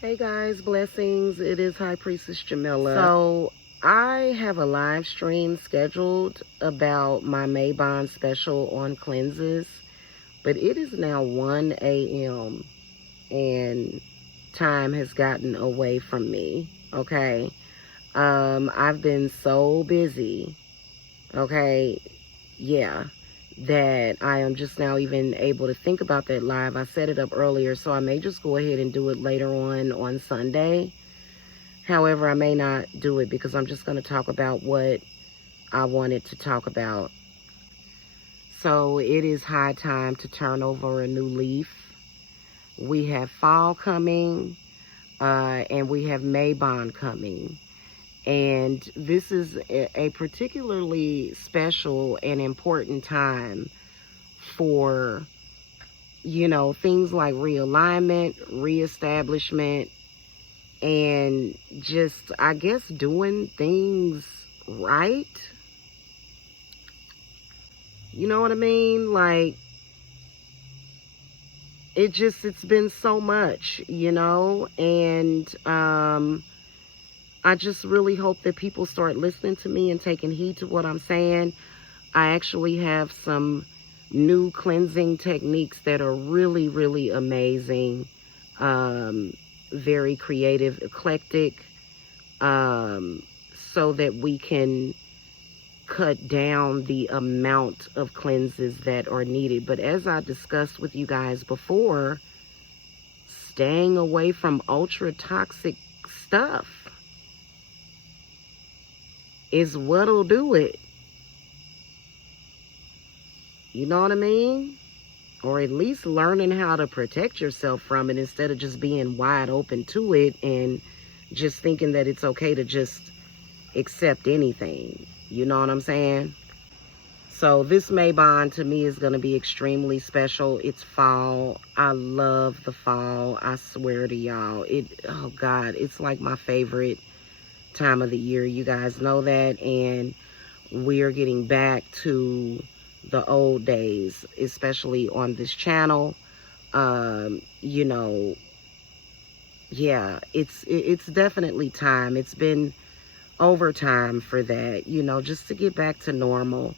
Hey guys, blessings. It is High Priestess Jamila. So I have a live stream scheduled about my Mabon special on cleanses, but it is now 1 a.m. and time has gotten away from me. Okay. I've been so busy. Okay. Yeah. That I am just now even able to think about that live. I set it up earlier, so I may just go ahead and do it later on Sunday. However, I may not do it because I'm just going to talk about what I wanted to talk about. So it is high time to turn over a new leaf. We have fall coming, and we have Mabon coming. And this is a particularly special and important time for, things like realignment, reestablishment, and just, I guess, doing things right. You know what I mean? Like, it's been so much, and I just really hope that people start listening to me and taking heed to what I'm saying. I actually have some new cleansing techniques that are really, really amazing. Very creative, eclectic, so that we can cut down the amount of cleanses that are needed. But as I discussed with you guys before, staying away from ultra toxic stuff is what'll do it. You know what I mean? Or at least learning how to protect yourself from it instead of just being wide open to it and just thinking that it's okay to just accept anything. You know what I'm saying? So this Mabon to me is going to be extremely special. It's fall. I love the fall. I swear to y'all. Oh God, it's like my favorite time of the year. You guys know that. And we're getting back to the old days, especially on this channel. Yeah, it's definitely time. It's been overtime for that, just to get back to normal.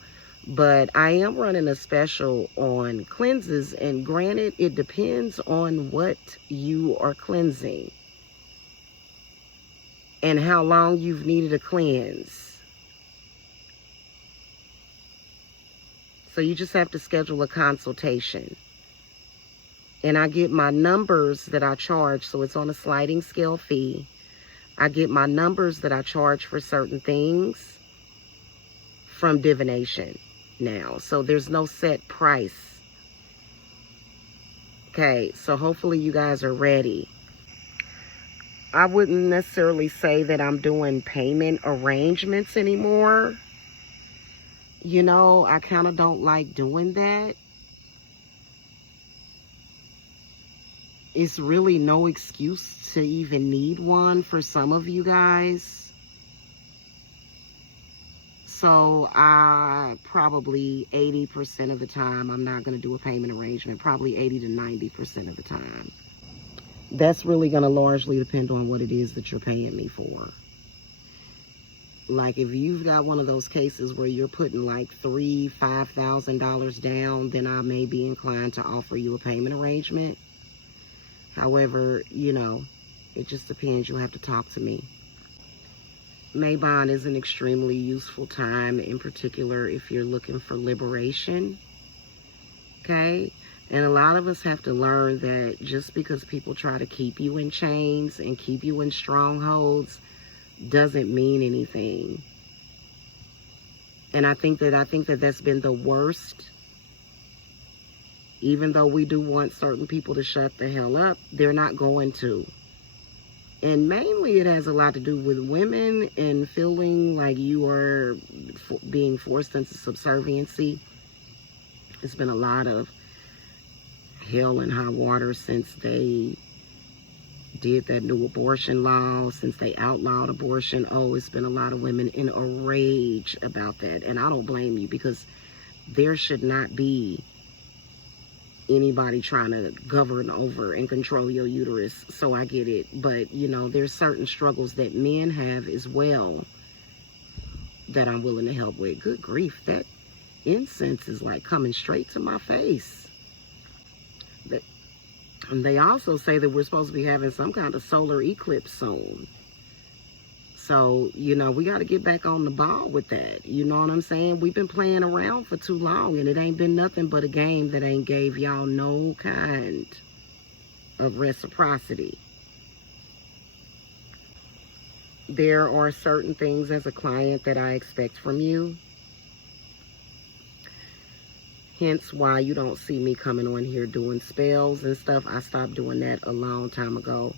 But I am running a special on cleanses, and granted, it depends on what you are cleansing and how long you've needed a cleanse. So you just have to schedule a consultation. And I get my numbers that I charge, so it's on a sliding scale fee. I get my numbers that I charge for certain things from divination now. So there's no set price. Okay, so hopefully you guys are ready. I wouldn't necessarily say that I'm doing payment arrangements anymore. I kind of don't like doing that. It's really no excuse to even need one for some of you guys. So I probably 80% of the time, I'm not going to do a payment arrangement. Probably 80 to 90% of the time. That's really going to largely depend on what it is that you're paying me for. Like if you've got one of those cases where you're putting like $3,000, $5,000 down, then I may be inclined to offer you a payment arrangement. However, it just depends. You'll have to talk to me. Mabon is an extremely useful time, in particular if you're looking for liberation. Okay? And a lot of us have to learn that just because people try to keep you in chains and keep you in strongholds doesn't mean anything. And I think that that's been the worst. Even though we do want certain people to shut the hell up, they're not going to. And mainly it has a lot to do with women and feeling like you are being forced into subserviency. It's been a lot of hell and high water since they did that new abortion law, since they outlawed abortion. Oh, it's been a lot of women in a rage about that. And I don't blame you, because there should not be anybody trying to govern over and control your uterus, so I get it. But, you know, there's certain struggles that men have as well that I'm willing to help with. Good grief, that incense is like coming straight to my face. And they also say that we're supposed to be having some kind of solar eclipse soon. So, you know, we got to get back on the ball with that. You know what I'm saying? We've been playing around for too long, and it ain't been nothing but a game that ain't gave y'all no kind of reciprocity. There are certain things as a client that I expect from you. Hence why you don't see me coming on here doing spells and stuff. I stopped doing that a long time ago.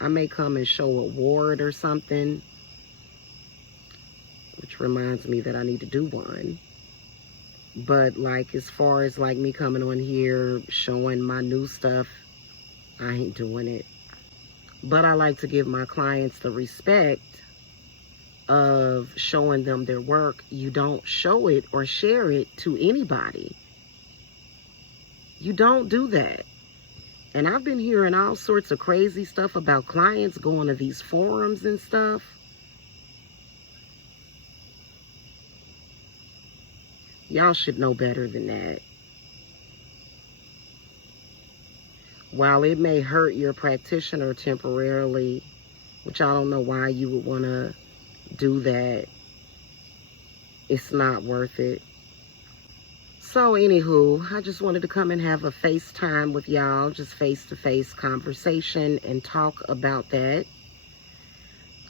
I may come and show a ward or something, which reminds me that I need to do one. But like, as far as like me coming on here showing my new stuff, I ain't doing it. But I like to give my clients the respect of showing them their work. You don't show it or share it to anybody. You don't do that. And I've been hearing all sorts of crazy stuff about clients going to these forums and stuff. Y'all should know better than that. While it may hurt your practitioner temporarily, which I don't know why you would want to do that, it's not worth it. So anywho, I just wanted to come and have a FaceTime with y'all, just face-to-face conversation and talk about that.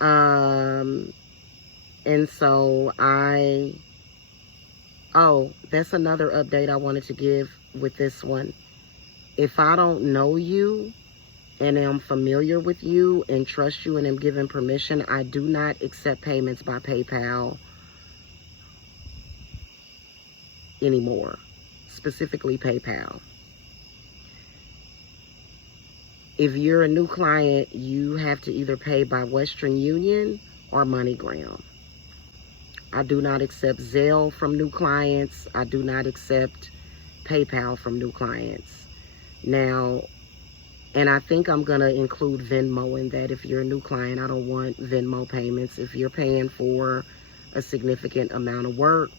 And so that's another update I wanted to give with this one. If I don't know you and am familiar with you and trust you and am given permission, I do not accept payments by PayPal anymore, specifically PayPal. If you're a new client, you have to either pay by Western Union or MoneyGram. I do not accept Zelle from new clients. I do not accept PayPal from new clients. Now, and I think I'm going to include Venmo in that. If you're a new client, I don't want Venmo payments. If you're paying for a significant amount of work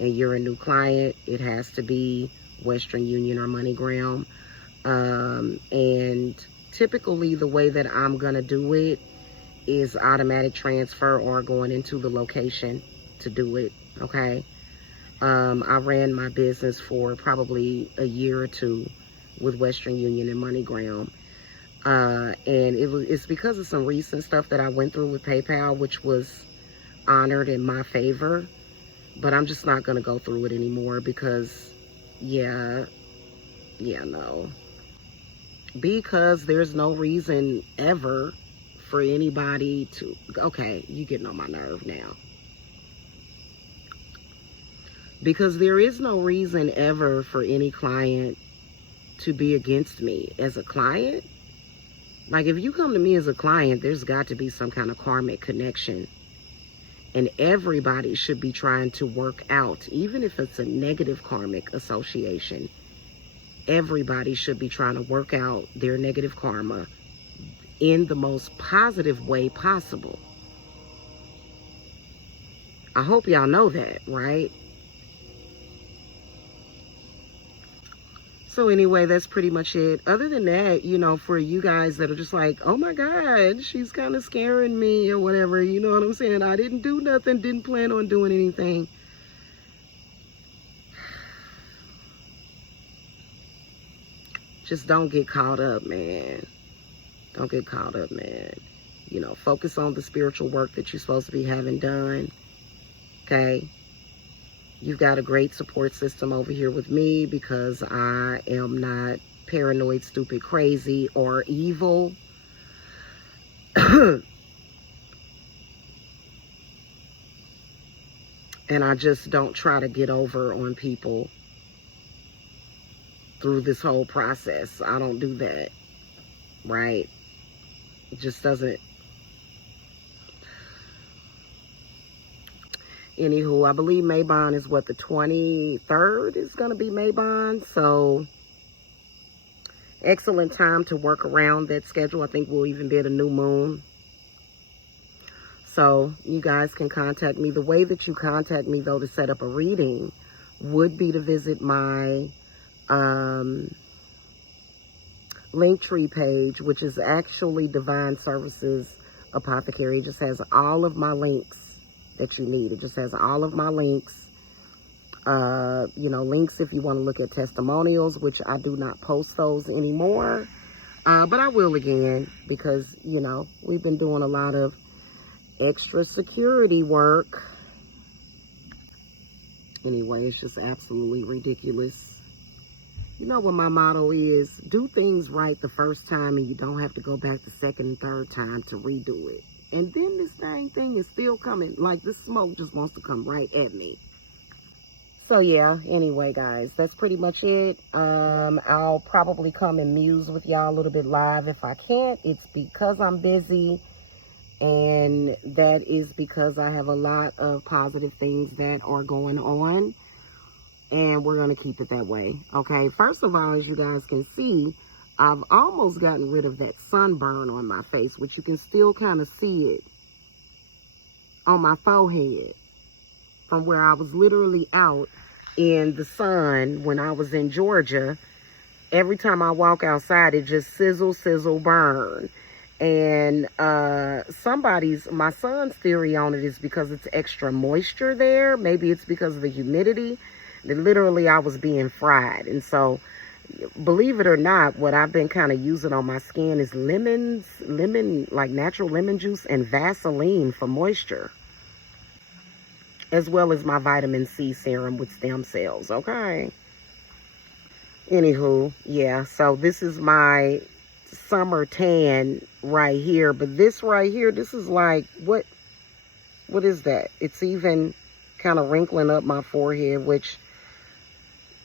and you're a new client, it has to be Western Union or MoneyGram. And typically the way that I'm going to do it is automatic transfer or going into the location to do it, okay? I ran my business for probably a year or two with Western Union and MoneyGram. And it's because of some recent stuff that I went through with PayPal, which was honored in my favor. But I'm just not going to go through it anymore because, no. Because there's no reason ever for anybody to, okay, you getting on my nerve now. Because there is no reason ever for any client to be against me as a client. Like, if you come to me as a client, there's got to be some kind of karmic connection. And everybody should be trying to work out, even if it's a negative karmic association. Everybody should be trying to work out their negative karma in the most positive way possible. I hope y'all know that, right? So anyway, that's pretty much it. Other than that, you know, for you guys that are just like, oh my God, she's kind of scaring me or whatever, you know what I'm saying? I didn't do nothing, didn't plan on doing anything. Just don't get caught up, man. Don't get caught up, man. You know, focus on the spiritual work that you're supposed to be having done, okay? You've got a great support system over here with me because I am not paranoid, stupid, crazy, or evil. And I just don't try to get over on people through this whole process. I don't do that, right? It just doesn't. Anywho, I believe Mabon is what, the 23rd is going to be Mabon. So excellent time to work around that schedule. I think we'll even be at a new moon. So you guys can contact me. The way that you contact me, though, to set up a reading would be to visit my Linktree page, which is actually Divine Services Apothecary. It just has all of my links that you need. It just has all of my links. You know, links if you want to look at testimonials, which I do not post those anymore. But I will again, because, you know, we've been doing a lot of extra security work. Anyway, it's just absolutely ridiculous. You know what my motto is? Do things right the first time and you don't have to go back the second and third time to redo it. And then this dang thing is still coming. Like, this smoke just wants to come right at me. So yeah, anyway, guys, that's pretty much it. I'll probably come and muse with y'all a little bit live. If I can't, it's because I'm busy. And that is because I have a lot of positive things that are going on. And we're going to keep it that way. Okay, first of all, as you guys can see, I've almost gotten rid of that sunburn on my face, which you can still kind of see it on my forehead from where I was literally out in the sun when I was in Georgia. Every time I walk outside, it just sizzle, sizzle, burn. And my son's theory on it is because it's extra moisture there. Maybe it's because of the humidity. That literally I was being fried. And so, believe it or not, what I've been kind of using on my skin is like natural lemon juice and Vaseline for moisture, as well as my vitamin C serum with stem cells. Okay. Anywho, yeah, so this is my summer tan right here. But this right here, this is like, what is that? It's even kind of wrinkling up my forehead, which,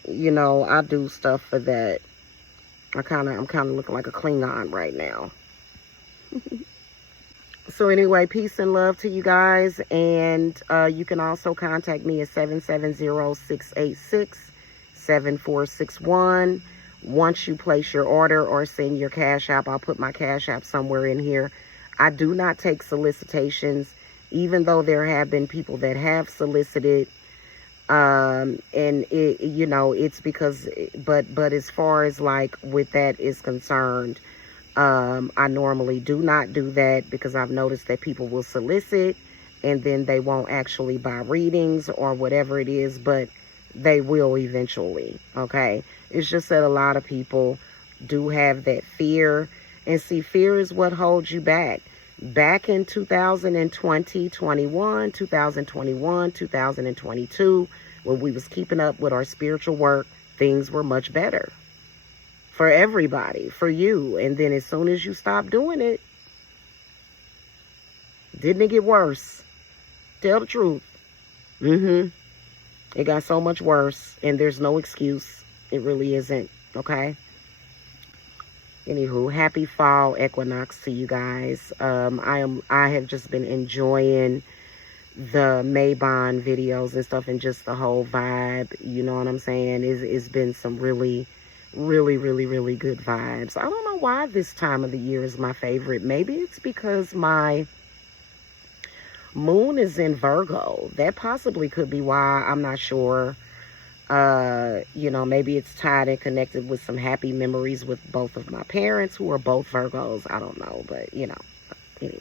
you know, I do stuff for that. I'm kind of looking like a Klingon right now. So anyway, peace and love to you guys. And you can also contact me at 770-686-7461. Once you place your order or send your Cash App, I'll put my Cash App somewhere in here. I do not take solicitations, even though there have been people that have solicited. And it, you know, it's because, but as far as like with that is concerned, I normally do not do that, because I've noticed that people will solicit and then they won't actually buy readings or whatever it is, but they will eventually. Okay. It's just that a lot of people do have that fear, and see, fear is what holds you back. Back in 2020, 2022, when we was keeping up with our spiritual work, things were much better for everybody, for you. And then as soon as you stop doing it, didn't it get worse? Tell the truth. It got so much worse, and there's no excuse. It really isn't. Okay. Anywho, happy fall equinox to you guys. I have just been enjoying the Mabon videos and stuff, and just the whole vibe. You know what I'm saying? It's been some really good vibes. I don't know why this time of the year is my favorite. Maybe it's because my moon is in Virgo. That possibly could be why. I'm not sure. You know, maybe it's tied and connected with some happy memories with both of my parents, who are both Virgos. I don't know, but you know, anyway.